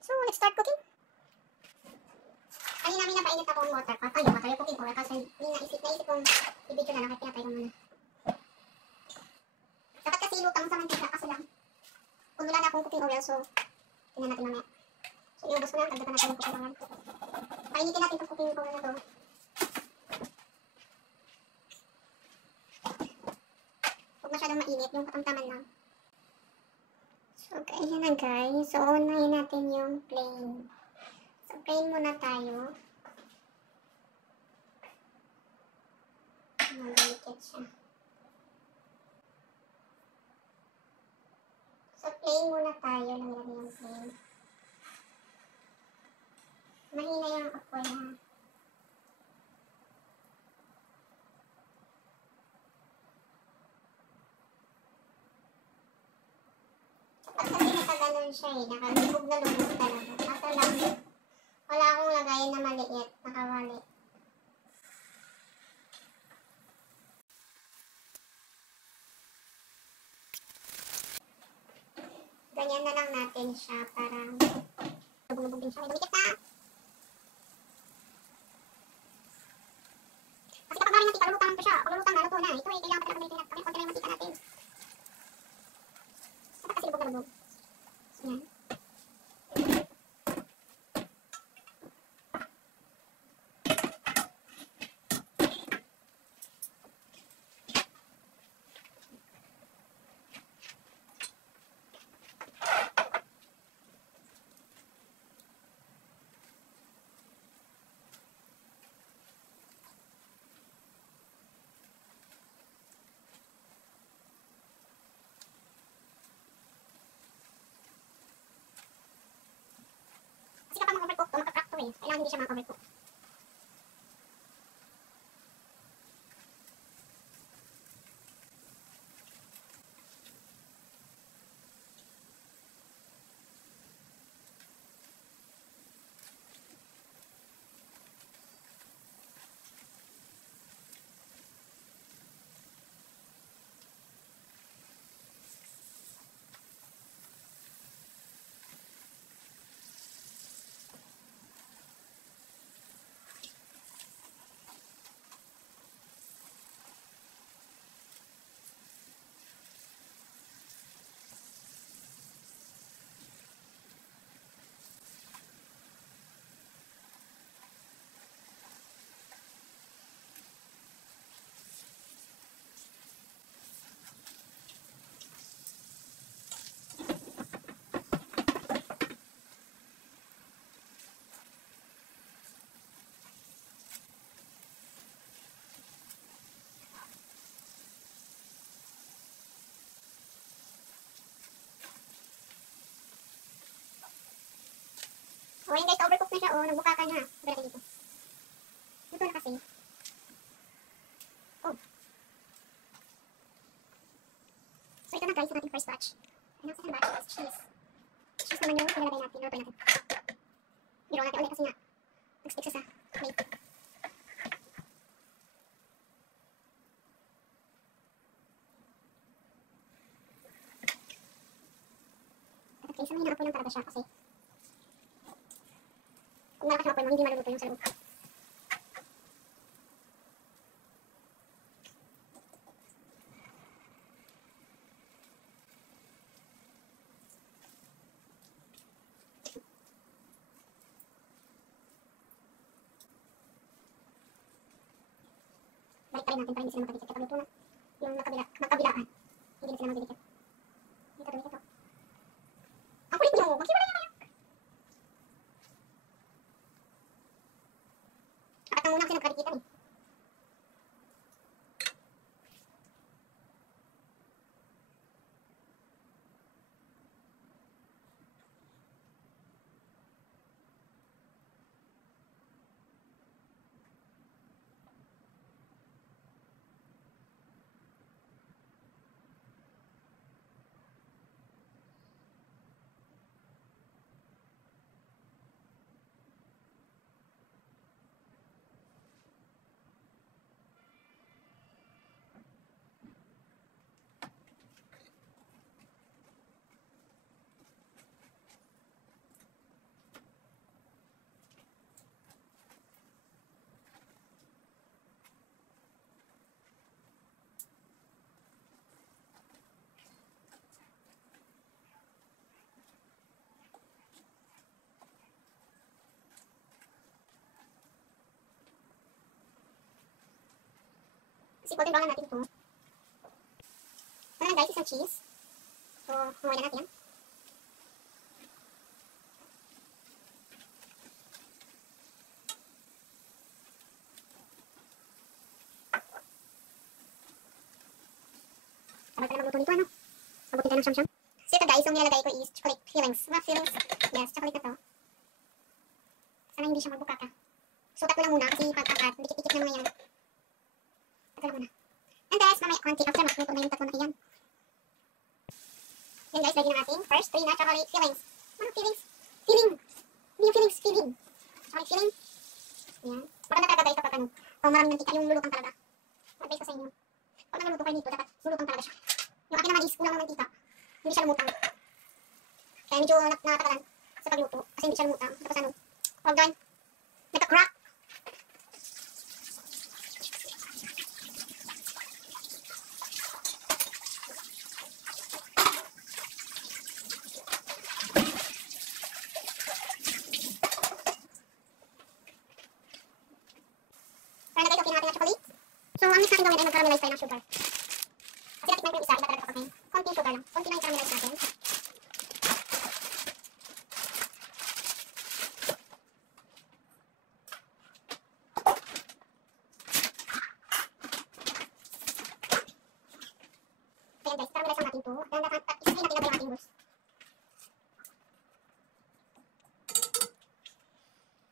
So, let's start cooking. Kanina may napainit ako ng water. Ay, yung water, yung cooking oil. Kasi naisip kong i-video na lang. Kaya pinatay ko muna. Dapat kasi ilutang sa mantika kasi lang. Kung wala na akong cooking oil, so, tingnan natin mamaya. So, iubos ko na. Dagdagan natin yung cooking oil. Painitin natin itong cooking oil na to. Huwag masyadong mainit. Yung katamtaman lang. So, ayan na guys. So, unahin natin yung plain. So, plain muna tayo. Malikit siya. So, plain muna tayo. Lamig yung plain. Mahina yung apoy ha. Kasi nakaganon siya eh. Nakalubog na lubog talaga. Kaso lang, wala akong lagayin na maliit. Nakawali. Ganyan na lang natin siya. Parang lubog-lubog din siya. May dumikit na! Kasi kapag maring natin, palulutang naman siya. Palulutang na, luto na. Ito eh, kailangan pa talaga may konti na yung mantika natin. Dapat kasi lubog na lubog. Yan. Kasi kapag mag-overcook to, magka-crack to eh. Kailangan hindi siya mag-overcook. O yun guys, overcook na siya. O, nagbukakan na. Sabi natin dito. Luto na kasi. Oh. So ito na guys, ang ating first batch. Ang second batch is cheese. Cheese naman yung nilalagay natin. Luto natin. Biro natin ulit kasi nga nag-stick siya sa plate. Okay, so may naapoy lang talaga siya kasi kung malakas yung apoy mo, hindi maluluto yung sa loob. Balik pa rin natin para hindi sila makadikit. Kapag luto na yung magkabilaan, hindi na sila magdidikit. Hindi ka dumikit o. Ang kulit nyo! Maghiwalay na kayo! Dapat ang muna kasi nagkadikitan eh. Kasi golden brown na natin ito. Ito na guys, isang cheese. So, mawala natin yan. Sabay ka na magluto nito, ano? Mabuti tayo ng siyam-siyam. So ito guys, yung nilalagay ko is chocolate fillings. Mga fillings, yes, chocolate na to. Sana hindi siya magbukaka. Sukat ko lang muna kasi pagkakat, dikit-dikit na mga yan. Ito lang muna. And guys, mamaya konti after makluto na yung tatlo na iyan. Yan guys, lagyan na natin. First, 3 na chocolate fillings. Ano fillings? Filling! Hindi yung fillings, filling. Chocolate filling. Yan. Maganda talaga guys kapag ano, kung maraming mantika, yung lulutang talaga. Mag-base ko sa inyo. Pag naluluto kayo dito, dapat lulutang talaga siya. Yung akin naman is kulang ng mantika. Hindi siya lumutang. Kaya medyo nakatagalan sa pagluto. Kasi hindi siya lumutang. Tapos ano, huwag doon. Nagka-crack. Kaya na guys, okay natin ang chocolate. So, ang next natin gawin ay mag-caramelize tayo ng sugar. Kasi natikman ko yung isa, iba talaga kapag konting sugar lang. Konti lang yung caramelize natin. Ayan guys, caramelize lang natin ito. Then, isipin natin na yung ating mousse.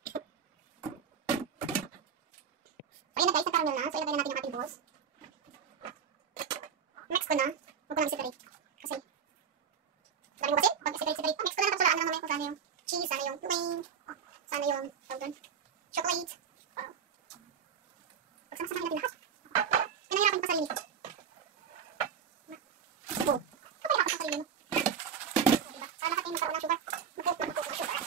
So, ayan na guys, nag-caramel na. So, ilagay na natin yung ating balls. Mix ko na. Huwag ko lang i-separate. Kasi, dami mo kasi. Pag i-separate ko, mix ko na tapos wala naman kung sana yung cheese, sana yung plain, sana yung, tawag doon, chocolate. Pagsama-sama natin lahat. Pinahirapan pa sarili ko. Oh, kapahirapan pa sarili mo. Diba? Sana lahat ay magkaroon ng sugar. Magkaroon ng sugar.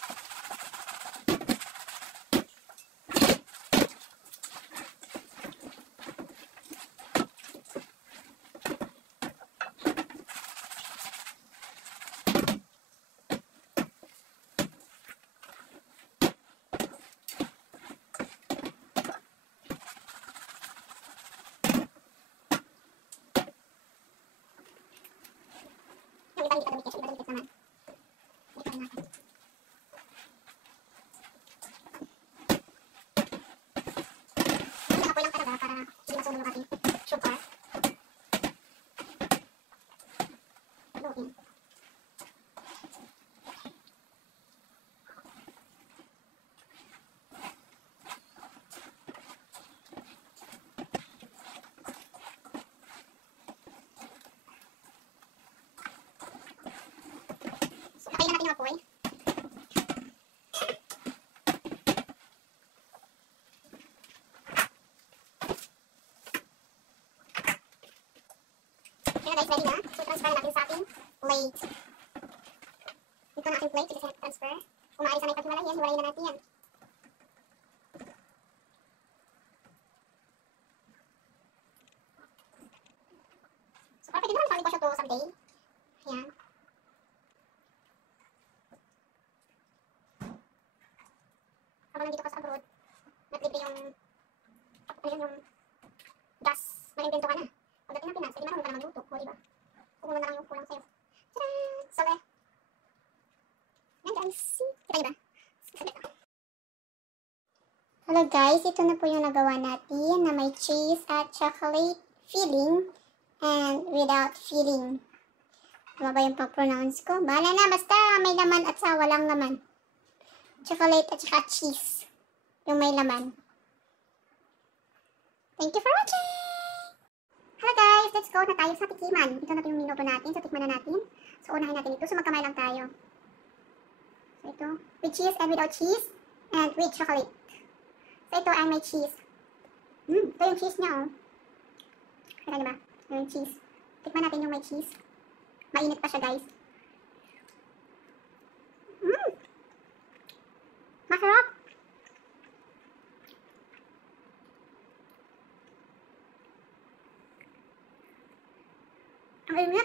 Yung iba hindi pa dumikit, yung iba dumikit naman. Hindi pa rin natin. Yung apoy lang talaga para hindi masunog yung ating sugar. Lutin. Patayin na natin yung apoy. Kaya guys, ready na. So, transfer natin sa ating plate. Ito na ating plate. Sige, transfer. Kung maaari sana ipaghiwalay yan, hiwalayin na natin yan. So, para pwede naman sa negosyo to someday. Ayan. Habang nandito ka sa abroad, naglibre yung, ano yun, yung gas, mag-invento ka na. Pagdating ng Pinas, pwede marunong ka na magluto, o diba? Kung na lang yung kulang sa'yo. Tadaan! So, yan guys, kita nyo ba? Saglit lang. Hello guys, ito na po yung nagawa natin na may cheese at chocolate filling and without filling. Ano ba yung pag-pronounce ko? Bahala na, basta may laman at sa walang laman. Chocolate at saka cheese. Yung may laman. Thank you for watching! Hello guys! Let's go na tayo sa tikiman. Ito na po yung niluto natin. So, tikman na natin. So, unahin natin ito. So, magkamay lang tayo. So, ito. With cheese and without cheese. And with chocolate. So, ito ay may cheese. Ito yung cheese niya, oh. Kaya diba? Ito yung cheese. Tikman natin yung may cheese. Mainit pa siya, guys. Masarap! Ang init!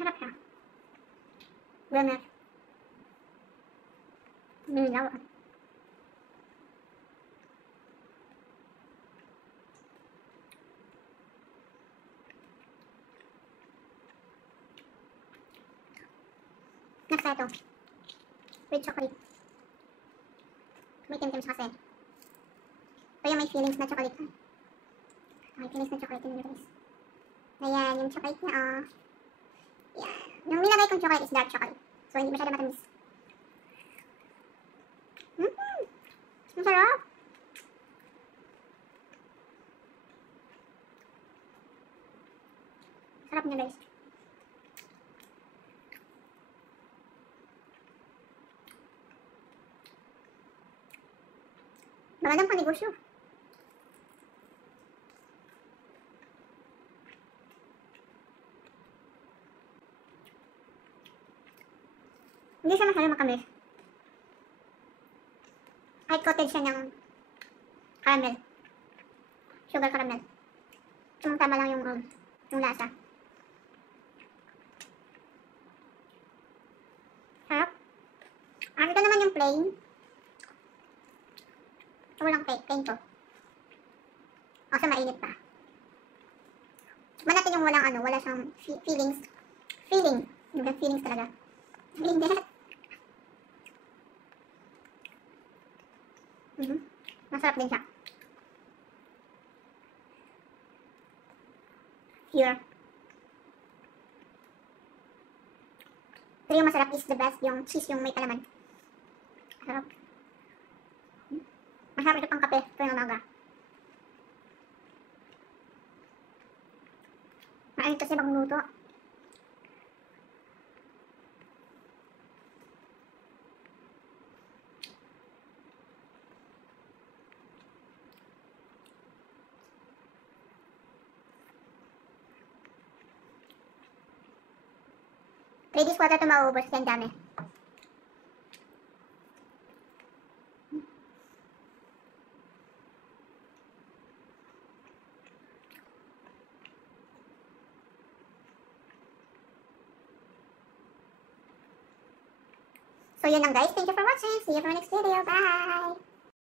Harap siya. Ganun. Nilaw. Next ito. With chocolate. May tim-tim siya kasi. Ito yung may feelings na chocolate. May feelings na chocolate yun guys. Ayan, yung chocolate niya oh. Yan. Yung nilagay kong chocolate is dark chocolate. So, hindi masyado matamis. Ang sarap! Sarap niya guys. Magandang panegosyo. Hindi siya masyado makamis. Kahit coated siya ng caramel. Sugar caramel. Tama lang yung lasa. Sarap. Ito naman yung plain. Walang plain to. Kasi mainit pa. Manatin yung walang wala siyang feelings. Yung feelings talaga. Hindi. Masarap din siya. Pure. Pero yung masarap is the best, yung cheese yung may palaman. Masarap. Masarap ito pang kape tuwing umaga. Mainit kasi magluto. Ladies, water ito mauubos. Yan dami. So, yun lang guys. Thank you for watching. See you for my next video. Bye!